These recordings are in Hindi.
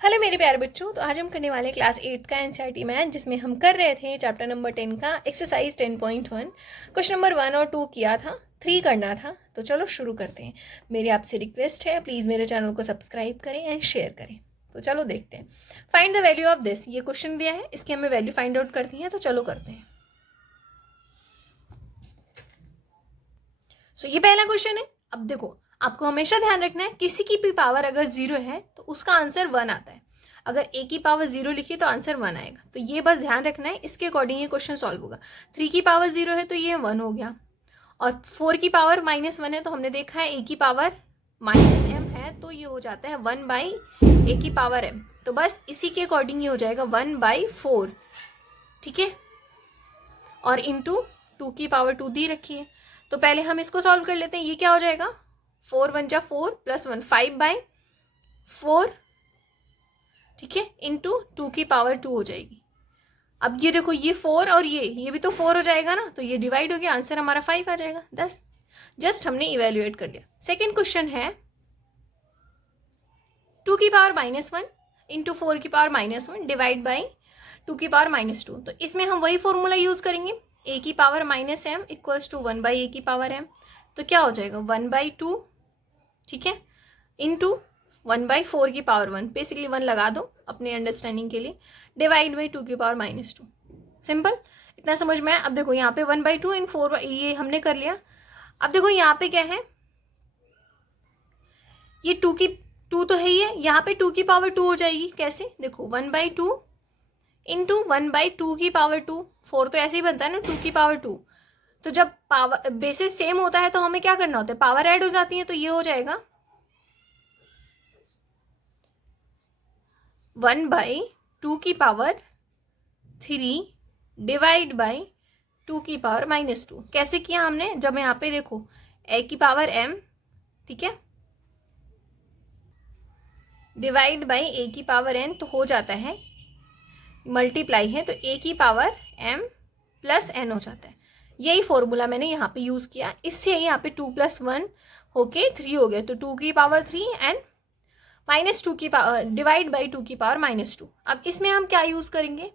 हेलो मेरे प्यारे बच्चों। तो आज हम करने वाले क्लास 8 का एनसीईआरटी मैथ, जिसमें हम कर रहे थे चैप्टर नंबर 10 का एक्सरसाइज 10.1। क्वेश्चन नंबर 1 और 2 किया था, 3 करना था। तो चलो शुरू करते हैं। मेरी आपसे रिक्वेस्ट है, प्लीज़ मेरे चैनल को सब्सक्राइब करें एंड शेयर करें। तो चलो देखते हैं। Find the value of this. ये क्वेश्चन दिया है, इसकी हमें वैल्यू फाइंड आउट करती है। तो चलो करते हैं। सो ये पहला क्वेश्चन है। अब देखो, आपको हमेशा ध्यान रखना है, किसी की भी पावर अगर 0 है तो उसका आंसर 1 आता है। अगर ए की पावर 0 लिखी तो आंसर 1 आएगा। तो ये बस ध्यान रखना है, इसके अकॉर्डिंग ये क्वेश्चन सॉल्व होगा। 3 की पावर 0 है तो ये 1 हो गया, और 4 की पावर -1 है तो हमने देखा है ए की पावर -m है तो ये हो जाता है 1/a की पावर m। तो बस इसी के अकॉर्डिंग ये हो जाएगा 1/4। ठीक है, और इंटू 2 की पावर 2 दी रखी है। तो पहले हम इसको सॉल्व कर लेते हैं। ये क्या हो जाएगा, 4 1 जा 4 + 1 5/4। ठीक है, इंटू 2 की पावर 2 हो जाएगी। अब ये देखो, ये 4 और ये भी तो 4 हो जाएगा ना, तो ये डिवाइड हो गया, आंसर हमारा 5 आ जाएगा। 10 जस्ट हमने इवेल्युएट कर लिया। सेकेंड क्वेश्चन है 2 की पावर -1 इंटू 4 की पावर -1 डिवाइड बाई 2 की पावर -2। तो इसमें हम वही फॉर्मूला यूज करेंगे, a की power -m equals to 1/a की पावर m। तो क्या हो जाएगा 1/2, ठीक है, इंटू 1/4 की पावर 1, बेसिकली 1 लगा दो अपने अंडरस्टैंडिंग के लिए, डिवाइड बाई 2 की पावर -2। सिंपल, इतना समझ में आया। अब देखो यहाँ पे 1/2 इन 4 ये हमने कर लिया। अब देखो यहाँ पे क्या है, ये 2 तो है ही है, यहाँ पे 2 की पावर 2 हो जाएगी। कैसे, देखो 1/2 इंटू 1/2 की पावर 2। 4 तो ऐसे ही बनता है ना, 2 की पावर 2। तो जब पावर बेसिस सेम होता है तो हमें क्या करना होता है, पावर ऐड हो जाती है। तो ये हो जाएगा 1/2 की पावर 3 डिवाइड बाई 2 की पावर -2। कैसे किया हमने, जब यहाँ पे देखो a की पावर m, ठीक है, डिवाइड बाई a की पावर n, तो हो जाता है मल्टीप्लाई है तो a की पावर m प्लस n हो जाता है। यही फॉर्मूला मैंने यहाँ पे यूज किया। इससे यहाँ पे 2 + 1 होके 3 हो गया, तो 2 की पावर 3 एंड -2 की पावर डिवाइड बाई 2 की पावर -2। अब इसमें हम क्या यूज करेंगे,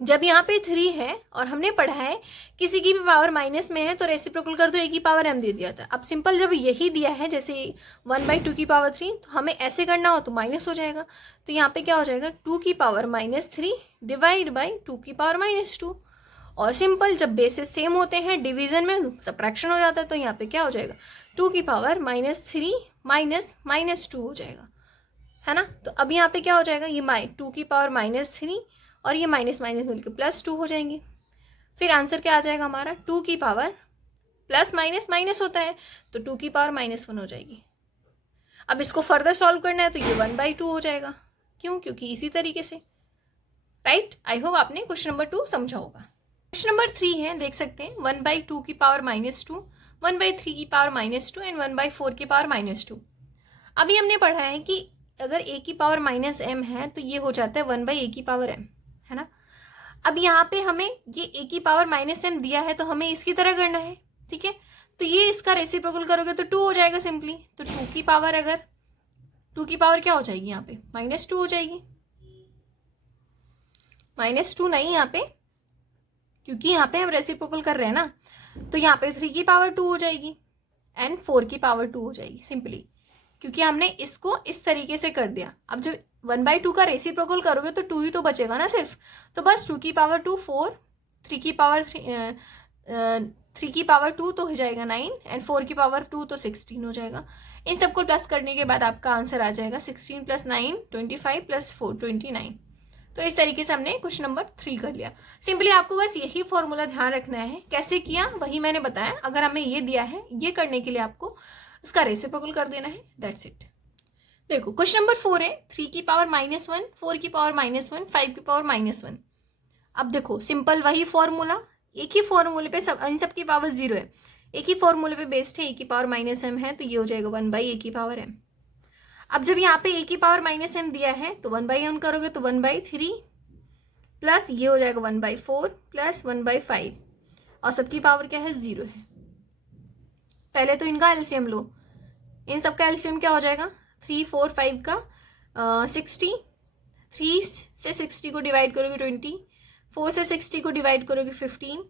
जब यहाँ पे 3 है और हमने पढ़ा है किसी की भी पावर माइनस में है तो रेसिप्रोकल कर दो, a की पावर m दे दिया था। अब सिंपल, जब यही दिया है जैसे 1/2 की पावर 3, तो हमें ऐसे करना हो तो माइनस हो जाएगा। तो यहाँ पे क्या हो जाएगा, 2 की पावर -3 डिवाइड बाई 2 की पावर -2। और सिंपल, जब बेसिस सेम होते हैं डिवीजन में सब्ट्रैक्शन हो जाता है, तो यहाँ पे क्या हो जाएगा, 2 की पावर -3 -2 हो जाएगा, है ना। तो अब यहाँ पे क्या हो जाएगा, ये 2 की पावर -3 और ये माइनस माइनस मिलकर +2 हो जाएंगे। फिर आंसर क्या आ जाएगा हमारा, 2 की पावर प्लस माइनस माइनस होता है तो 2 की पावर -1 हो जाएगी। अब इसको फर्दर सॉल्व करना है तो ये 1/2 हो जाएगा। क्यों, क्योंकि इसी तरीके से, राइट। आई होप आपने क्वेश्चन नंबर 2 समझा होगा। क्वेश्चन नंबर 3 है, देख सकते हैं 1/2 की पावर -2, 1/3 की पावर -2 एंड 1/4 की पावर -2। अभी हमने पढ़ा है कि अगर a की पावर -m है तो ये हो जाता है 1/a की पावर m, है ना। अब यहाँ पे हमें ये a की पावर -m दिया है तो हमें इसकी तरह करना है, ठीक है। तो ये इसका रेसिप्रोकल करोगे तो 2 हो जाएगा सिंपली। तो 2 की पावर, अगर 2 की पावर क्या हो जाएगी यहाँ पे, -2 हो जाएगी। -2 नहीं यहाँ पे, क्योंकि यहाँ पे हम रेसिप्रोकल कर रहे हैं ना, तो यहाँ पे 3 की पावर 2 हो जाएगी एंड 4 की पावर 2 हो जाएगी सिंपली, क्योंकि हमने इसको इस तरीके से कर दिया। अब जब 1/2 का रेसिप्रोकल करोगे तो 2 ही तो बचेगा ना सिर्फ। तो बस 2 की पावर 2 4, 3 की पावर 3 की पावर 2 तो हो जाएगा 9 एंड 4 की पावर 2 तो 16 हो जाएगा। इन सबको प्लस करने के बाद आपका आंसर आ जाएगा 16 + 9 25 + 4 29। तो इस तरीके से हमने क्वेश्चन नंबर 3 कर लिया। सिंपली आपको बस यही फॉर्मूला ध्यान रखना है, कैसे किया वही मैंने बताया। अगर हमें ये दिया है, ये करने के लिए आपको इसका रेसिप्रोकल कर देना है, दैट्स इट। देखो क्वेश्चन नंबर 4 है, 3 की पावर -1, 4 की पावर -1, 5 की पावर -1। अब देखो सिंपल वही फॉर्मूला, एक ही फॉर्मूले पे सब, इन सब की पावर 0 है, एक ही फॉर्मूले पे बेस्ड है। a की पावर -m है तो ये हो जाएगा 1/a की पावर m। अब जब यहाँ पे a की पावर -m दिया है तो 1/m करोगे तो 1/3 प्लस ये हो जाएगा 1/4 प्लस 1/5, और सबकी पावर क्या है, 0 है। पहले तो इनका एलसीएम लो, इन सब का एलसीएम क्या हो जाएगा, 3 4 5 का 60, 3 से 60 को डिवाइड करोगे 20, 4 से 60 को डिवाइड करोगे 15,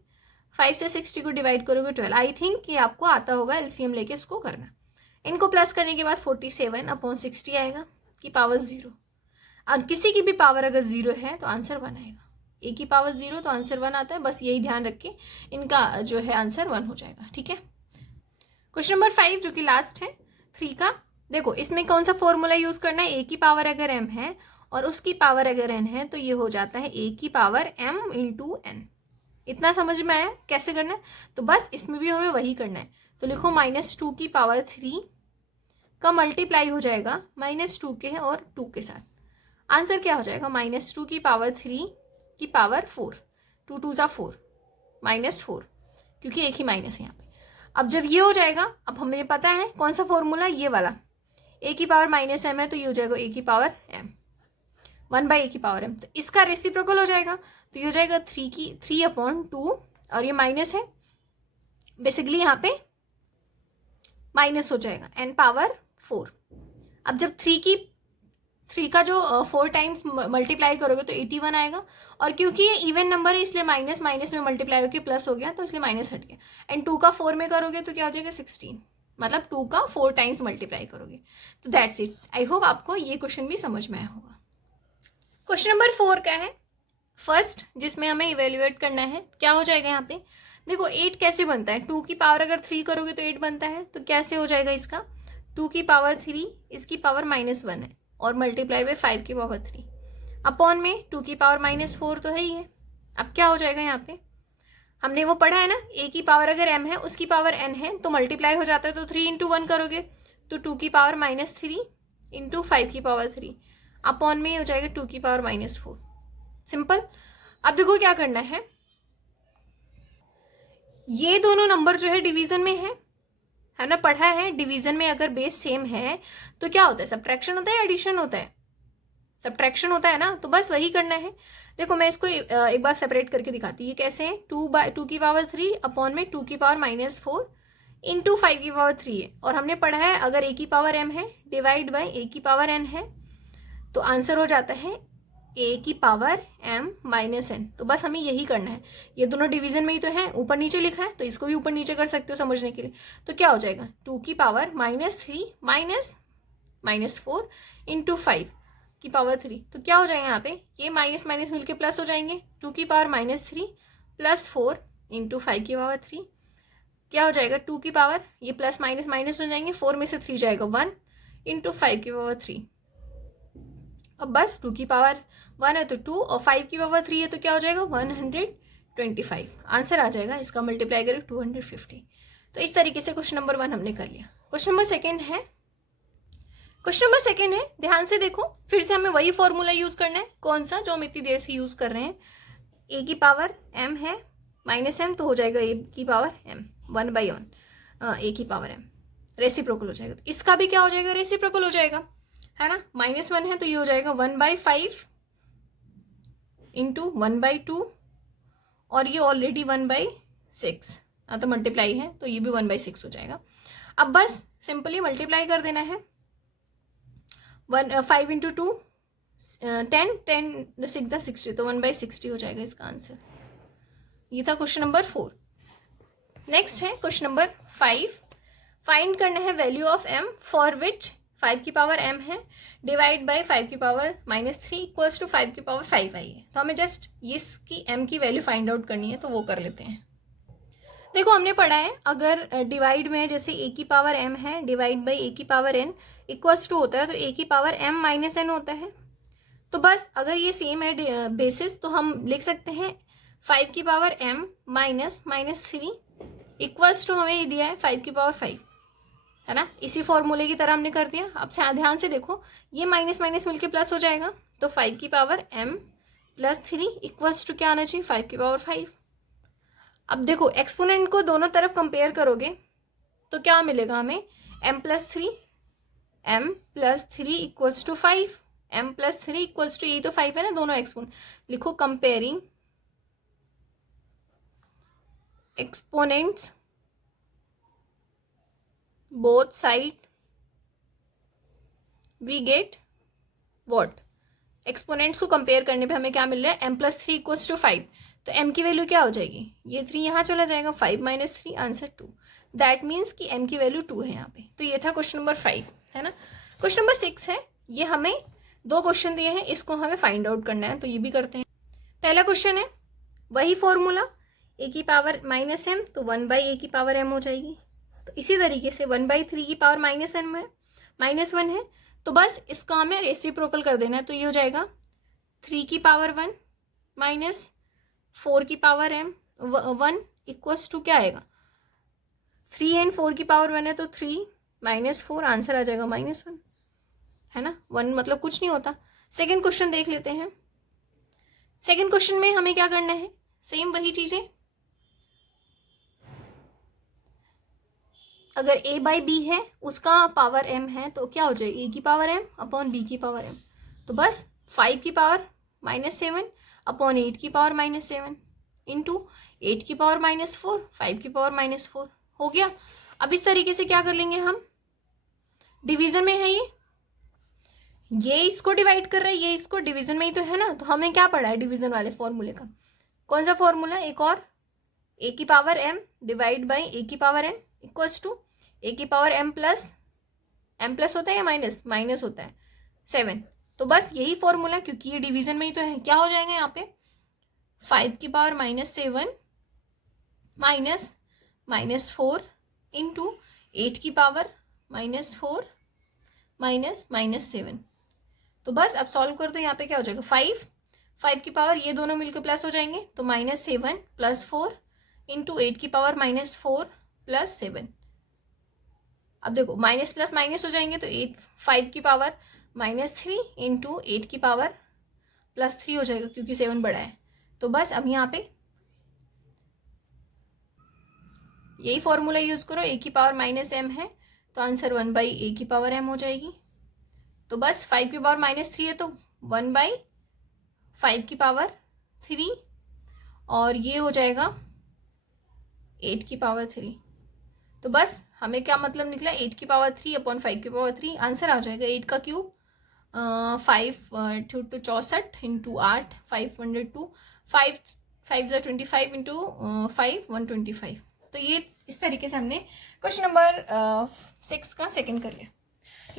5 से 60 को डिवाइड करोगे 12। आई थिंक ये आपको आता होगा एलसीएम लेके इसको करना। इनको प्लस करने के बाद 47/60 आएगा की पावर 0। और किसी की भी पावर अगर 0 है तो आंसर 1 आएगा। ए की पावर 0 तो आंसर 1 आता है, बस यही ध्यान रख के इनका जो है आंसर 1 हो जाएगा। ठीक है, क्वेश्चन नंबर 5 जो कि लास्ट है 3 का। देखो इसमें कौन सा फॉर्मूला यूज करना है, ए की पावर अगर m है और उसकी पावर अगर n है तो ये हो जाता है a की पावर m इंटू एन। इतना समझ में आया कैसे करना है? तो बस इसमें भी हमें वही करना है। तो लिखो -2 की पावर 3 का मल्टीप्लाई हो जाएगा -2 के और 2 के साथ। आंसर क्या हो जाएगा, -2 की पावर 3 की पावर 4, 2 2 ज़ा 4, -4, क्योंकि एक ही माइनस है यहाँ पे। अब जब ये हो जाएगा, अब हमें पता है कौन सा फॉर्मूला, ये वाला, a की पावर -m है तो ये हो जाएगा a की पावर m, 1/a की पावर m। तो इसका रेसिप्रोकल हो जाएगा, तो ये हो जाएगा 3/2 और ये माइनस है, बेसिकली यहाँ पे माइनस हो जाएगा n पावर 4। अब जब 3 का जो 4 टाइम्स मल्टीप्लाई करोगे तो 81 आएगा, और क्योंकि ये इवन नंबर है इसलिए माइनस माइनस में मल्टीप्लाई होकर प्लस हो गया तो इसलिए माइनस हट गया। एंड 2 का 4 में करोगे तो क्या हो जाएगा 16, मतलब 2 का 4 टाइम्स मल्टीप्लाई करोगे। तो दैट्स इट। आई होप आपको ये क्वेश्चन भी समझ में आया होगा। क्वेश्चन नंबर 4 का है फर्स्ट, जिसमें हमें इवेल्युएट करना है। क्या हो जाएगा यहाँ पे, देखो 8 कैसे बनता है, 2 की पावर अगर 3 करोगे तो 8 बनता है। तो कैसे हो जाएगा इसका, 2 की पावर 3 इसकी पावर -1 है और मल्टीप्लाई बाय 5 की पावर 3 अपॉन में 2 की पावर -4 तो है ही है। अब क्या हो जाएगा यहाँ पे, हमने वो पढ़ा है ना, a की पावर अगर m है उसकी पावर n है तो मल्टीप्लाई हो जाता है, तो 3 × 1 करोगे तो 2 की पावर -3 इंटू 5 की पावर 3 अपॉन में हो जाएगा 2 की पावर -4। सिंपल। अब देखो क्या करना है, ये दोनों नंबर जो है डिवीजन में है ना, पढ़ा है डिवीजन में अगर बेस सेम है तो क्या होता है, सब्ट्रैक्शन होता है, एडिशन होता है, सब्ट्रैक्शन होता है ना। तो बस वही करना है। देखो मैं इसको एक बार सेपरेट करके दिखाती हूँ ये कैसे है। 2 की पावर 3 अपॉन में 2 की पावर -4 इंटू 5 की पावर 3 है, और हमने पढ़ा है अगर a की पावर m है डिवाइड बाई a की पावर n है तो आंसर हो जाता है a की पावर m -n। तो बस हमें यही करना है, ये दोनों डिवीजन में ही तो है, ऊपर नीचे लिखा है तो इसको भी ऊपर नीचे कर सकते हो समझने के लिए। तो क्या हो जाएगा, 2 की पावर -3 -4 इंटू 5 की पावर 3। तो क्या हो जाएगा यहाँ पे, ये माइनस माइनस मिलके प्लस हो जाएंगे, 2 की पावर -3 + 4 इंटू 5 की पावर 3। क्या हो जाएगा, 2 की पावर, ये प्लस माइनस माइनस हो जाएंगे, 4 में से 3 जाएगा 1 इंटू 5 की पावर 3। अब बस 2 की पावर 1 है तो 2 और 5 की पावर 3 है तो क्या हो जाएगा 125। आंसर आ जाएगा इसका, मल्टीप्लाई करें 250। तो इस तरीके से क्वेश्चन नंबर 1 हमने कर लिया। क्वेश्चन नंबर सेकेंड है, ध्यान से देखो, फिर से हमें वही फॉर्मूला यूज करना है। कौन सा, जो हम इतनी देर से यूज कर रहे हैं। a की पावर m है -m तो हो जाएगा a की पावर m 1/1 a की पावर m, रेसिप्रोकल हो जाएगा। तो इसका भी क्या हो जाएगा, रेसिप्रोकल हो जाएगा, है ना। -1 है तो ये हो जाएगा 1/5 इंटू 1/2 और ये ऑलरेडी 1/6 तो मल्टीप्लाई है तो ये भी 1/6 हो जाएगा। अब बस सिंपली मल्टीप्लाई कर देना है। 5 इंटू 2 10 10 6 60 तो 1/60 हो जाएगा इसका आंसर। ये था क्वेश्चन नंबर 4। नेक्स्ट है क्वेश्चन नंबर 5। फाइंड करना है value of m for which 5 की पावर m है डिवाइड बाय 5 की पावर -3 इक्वल्स टू 5 की पावर 5 आई है। तो हमें जस्ट इसकी m की वैल्यू फाइंड आउट करनी है, तो वो कर लेते हैं। देखो हमने पढ़ा है अगर डिवाइड में जैसे a की पावर m है डिवाइड बाई a की पावर n इक्वल्स टू होता है तो a की पावर m -n होता है। तो बस अगर ये सेम है बेसिस तो हम लिख सकते हैं 5 की पावर m -3 इक्वल्स टू हमें ये दिया है 5 की पावर 5, है ना। इसी फॉर्मूले की तरह हमने कर दिया। अब ध्यान से देखो, ये माइनस माइनस मिलके प्लस हो जाएगा तो 5 की पावर m +3 इक्वल्स टू क्या आना चाहिए 5 की पावर 5। अब देखो एक्सपोनेंट को दोनों तरफ कंपेयर करोगे तो क्या मिलेगा हमें, m + 3 equals to 5, m + 3 equals to, यही तो 5 है ना, दोनों एक्सपोनेंट। लिखो comparing exponents both side we get what, exponents को कंपेयर करने पे हमें क्या मिल रहा है, m + 3 = 5, तो m की वैल्यू क्या हो जाएगी, ये 3 यहाँ चला जाएगा, 5 - 3 आंसर 2, दैट मीन्स कि m की वैल्यू 2 है यहाँ पे। तो ये था क्वेश्चन नंबर 5, है ना। क्वेश्चन नंबर 6 है, ये हमें 2 क्वेश्चन दिए हैं, इसको हमें फाइंड आउट करना है, तो ये भी करते हैं। पहला क्वेश्चन है वही फॉर्मूला a की पावर -m, तो 1/a की पावर m हो जाएगी। तो इसी तरीके से 1/3 की पावर -1 है, तो बस इसका हमें रेसिप्रोकल कर देना है, तो ये हो जाएगा 3 की पावर 1 माइनस 4 की पावर m 1 इक्वल्स टू क्या आएगा, 3 एंड 4 की पावर 1 है, तो 3 - 4 आंसर आ जाएगा -1, है ना। 1 मतलब कुछ नहीं होता। सेकेंड क्वेश्चन देख लेते हैं। सेकेंड क्वेश्चन में हमें क्या करना है, सेम वही चीजें, अगर a/b है उसका पावर m है, तो क्या हो जाएगी, a की पावर m अपॉन b की पावर m, तो बस 5 की पावर -7 अपॉन 8 की पावर -7 इंटू 8 की पावर -4, 5 की पावर -4 हो गया। अब इस तरीके से क्या कर लेंगे हम, डिवीजन में है ये इसको डिवाइड कर रहा है, ये इसको, डिवीजन में ही तो है ना, तो हमें क्या पढ़ा है डिवीजन वाले फॉर्मूले का, कौन सा फॉर्मूला, एक और, a की power m divide by a की power n equals to a की पावर m प्लस होता है या माइनस होता है 7, तो बस यही फॉर्मूला, क्योंकि ये डिवीजन में ही तो है, क्या हो जाएगा यहाँ पे 5 की पावर -7 -4 इंटू 8 की पावर -4 -7, तो बस अब सॉल्व कर दो, यहाँ पे क्या हो जाएगा 5 की पावर ये दोनों मिलकर प्लस हो जाएंगे, तो -7 + 4 इंटू 8 की पावर -4 + 7, अब देखो माइनस प्लस माइनस हो जाएंगे, तो 5 की पावर -3 इंटू 8 की पावर +3 हो जाएगा, क्योंकि 7 बड़ा है, तो बस अब यहाँ पे यही फॉर्मूला यूज करो, a की पावर -m है, तो आंसर 1/a की पावर m हो जाएगी, तो बस 5 की पावर -3 है, तो 1/5 की पावर 3, और ये हो जाएगा 8 की पावर 3, तो बस हमें क्या मतलब निकला, 8 की पावर 3 अपॉन 5 की पावर 3, आंसर आ जाएगा 8 का क्यूब, 5 to 64 इंटू 8, 502, 5 × 25 इंटू 5 125, तो ये इस तरीके से हमने क्वेश्चन नंबर 6 का सेकंड कर लिया।